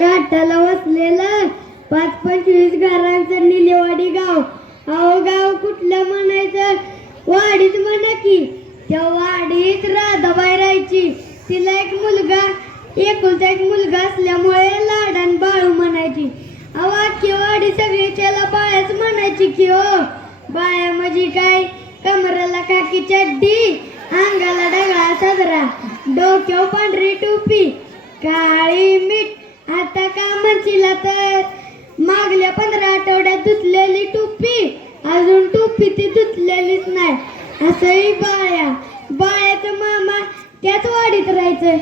काठाला वसलेलं पाच पंचवीस घरांचं निलेवाडी गाव. अहो गाव कुठलं म्हणायचं? वाडीत म्हणा की त्या वाडीत राधाबाई राहायची. तिला एक मुलगा एकुलता एक मुलगा असल्यामुळे लाडान बाळू म्हणायची. अहो अख्खी वाडी सगळी त्याला बाळ्याच म्हणायची की हो. बाळ्या म्हणजे काय? कमराला काकी चड्डी अंगाला डगळा सदरा डोक्यावर पांढरी टोपी काळी मीठ आता का म्हणशील तर मागल्या पंधरा आठवड्यात धुतलेली टोपी. अजून टोपी ती धुतलेलीच नाही. असंही बाळ्या बाळ्याचं मामा त्याच वाडीत राहायचं.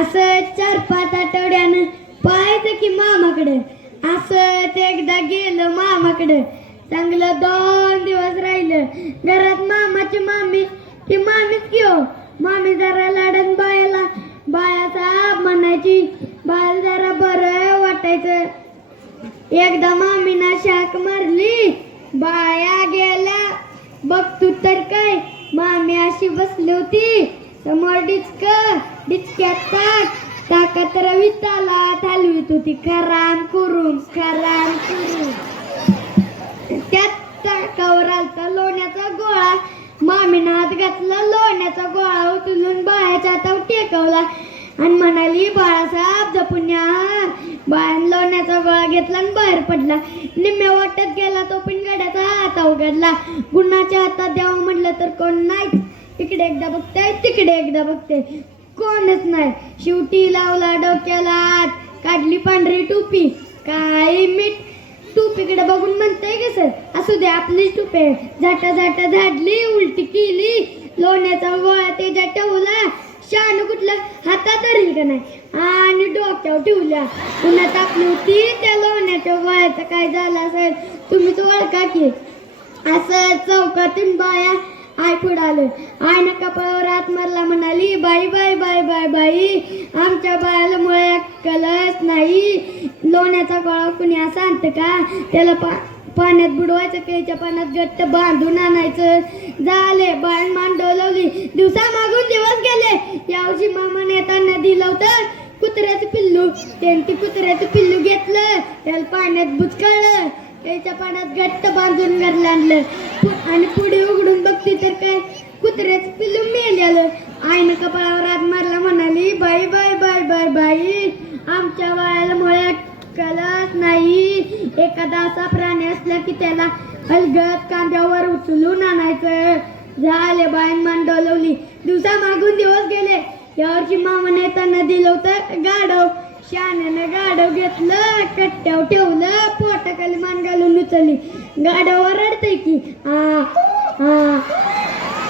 असं चार पाच आठवड्यानं पाहायचं की मामाकडे. असं ते एकदा गेलं मामाकडे. चांगलं दोन दिवस राहिलं. घरात मामाची मामी ती मामीच घेऊ मामी जरा लाडन बायाला. बायाचा म्हणायची बाळ जरा बरं एकदा मामीना शाक मारली बाया गेल्या. बघतो तर काय मामी अशी बसली होती. समोर डिचक डिचक्यात ताक. ताकात रविताला थालवीत होती. खराम करून खराम करून. त्यात टाकावर आलता लोण्याचा गोळा. मामीनं हात घातला लोण्याचा गोळा उचलून बाळाच्या हातावर टेकवला. आणि म्हणाली बाळासाहेब जपून या. बाळानं लोण्याचा गोळा घेतला आणि बाहेर पडला. निम्म्या वाटत गेला तो पण गड्याचा हात अवघडला. गुन्हाच्या हातात द्यावं म्हटलं तर कोण नाही? तिकडे एकदा बघते तिकडे एकदा बघते. कोणच नाही. शेवटी लावला डोक्याला हात. काढली पांढरी टोपी. काय मीठ? टोपीकडे बघून म्हणताय का सर? असू दे आपलीच टोपी आहे. झाटा झाटा झाडली उलटी केली. लोण्याचा गोळा त्याच्यात ठेवला. शान कुठलं? हातात धरली का नाही? आणि डोक्यावर ठेवल्या. पुन्हा आपली होती त्या लोण्याच्या काय झालं असेल? तुम्ही तो ओळखा की. असं चौकातून बाया आय पुढं आलं. आईनं कपाळावर हात मारला म्हणाली बाई बाई बाई बाई बाई आमच्या बायाला मुळे कलच नाही. लोण्याचा गोळा कुणी असं आणतं का? त्याला पा पाण्यात बुडवायचं केळीच्या पाण्यात घट्ट बांधून आणायचं? झाले बाण मान डोलवली दिवसा मागून दिवस गेले. यावर्षी मामाने येताना दिलं होतं कुत्र्याचं पिल्लू. त्यांनी कुत्र्याचं पिल्लू घेतलं. त्याला पाण्यात बुचकळलं. त्याच्या पाण्यात घट्ट बांधून घरला आणलं आणि पुढे उघडून बघते तर काय? कुत्र्याचं पिल्लू मेलेलं आईनं कपाळावर हात मारला म्हणाली बाई बाई बाई बाई बाई आमच्या वाळ्याला मुळे कलच नाही. एखादा असा प्राणी असला की त्याला हलगत कांद्यावर उचलून आणायचं. झाले बाईन मान डोलवली दिवसा मागून दिवस गेले. यावर्षी मामाने येताना दिलं होतं गाडव शाण्यानं गाडव घेतलं कट्ट्यावर ठेवलं पोटाखाली मान घालून उचलली. गाडव ओरडते की आ आ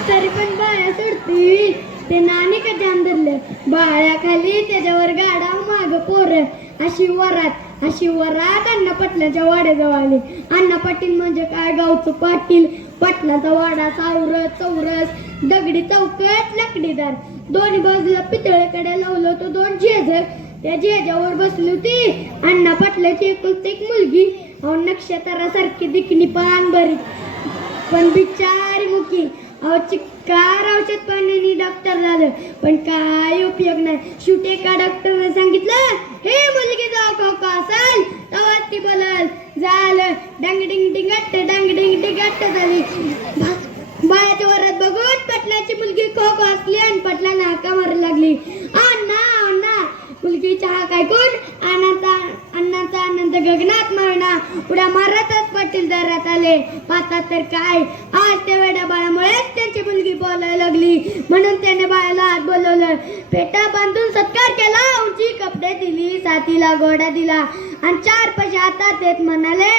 तरी पण बाळ्या सोडती. ते नाणे का ध्यान धरलं बाळ्याखाली त्याच्यावर गाडा माग पोर. अशी वरात अशी वरात अण्णा पाटलाच्या वाड्याजवळ आली. अण्णा पाटील म्हणजे काय? गावचं पाटील. पाटलाचा वाडा सावरस चौरस दगडी चौकट लकडीदार. दोन्ही बाजूला पितळेकडे लावलं होतं दोन जेजर. त्या जेजावर बसली होती. अण्णा पाटलाची एकुलती एक मुलगी. अहो नक्षत्रासारखी दिखणी पान बरी पण बिचारी मुकी. अहो चिक्कार औषध पाण्याने डॉक्टर झालं. पण काय उपयोग नाही. शेवटी एका डॉक्टरने सांगितलं हे मुलगी जाऊ खोका असाल तेव्हा ती बोलल. झालं. डांग डिंग डिंगट्ट डांग डिंग डिंगट झाली बा- बायाच्या वरात बघून पटलाची मुलगी खोक असली आणि पटलाने हाका मारायला लागली अण्णा अण्णा मुलगी चहा काय कोण अण्णाचा अण्णाचा आनंद गगनात मारणा. उड्या मारतच पाटील दारात आले. पाहतात तर काय? आज त्या वेड्या बाळामुळेच त्यांची मुलगी बोलायला लागली. म्हणून त्याने बाळाला हात बोलवलं. पेटा बांधून सत्कार केला. उंची कपडे दिली साथीला गोडा दिला. आणि चार पैसे हातात देत म्हणाले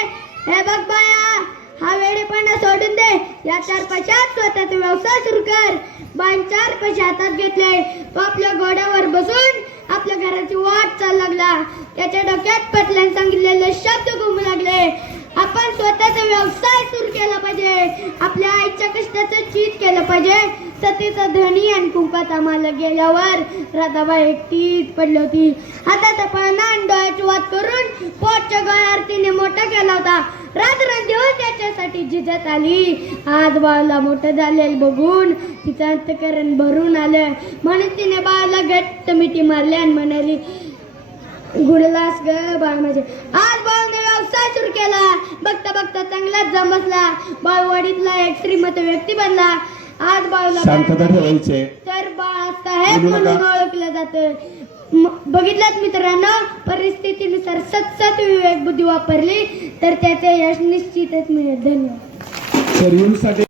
हे बघ बाया हा वेळेपणा सोडून दे. या चार पैशात स्वतःचा व्यवसाय सुरू कर. बाण चार पैसे हातात घेतले. तो आपल्या घोड्यावर बसून आपल्या घराची वाट चालू लागला. त्याच्या डोक्यात पटल्याने सांगितलेले शब्द घुमू लागले. आपण स्वतःचा व्यवसाय सुरू केला पाहिजे. आपल्या आईच्या कष्टाचं चीज केलं पाहिजे. सतीचा धनी आणि कुंकात आम्हाला गेल्यावर राधाबाई एकटीच पडली होती. हाताचा पाळणा आणि डोळ्याची वाद करून पोटच्या गोळ्या आरतीने मोठा केला होता. रात्रंदिवस त्याच्यासाठी जिजत आली. आज बाळाला मोठं झालेलं बघून तिचं अंतकरण भरून आलं. म्हणून तिने बाळाला घट्ट मिठी मारली आणि म्हणाली गुडलास ग बाळ माझे. आज बाळने व्यवसाय सुरू केला. बघता बघता चांगलाच जमसला बाळवाडीतला एक श्रीमंत व्यक्ती बनला. आज बाळला शांतता ठेवायची तर बाळासाहेब बोलू नका. म्हणून ओळखलं जातं. बघितलात मित्रांनो परिस्थितीनुसार सतत विवेक बुद्धी वापरली तर त्याचे यश निश्चितच मिळेल. धन्यवाद. शरीरसाठी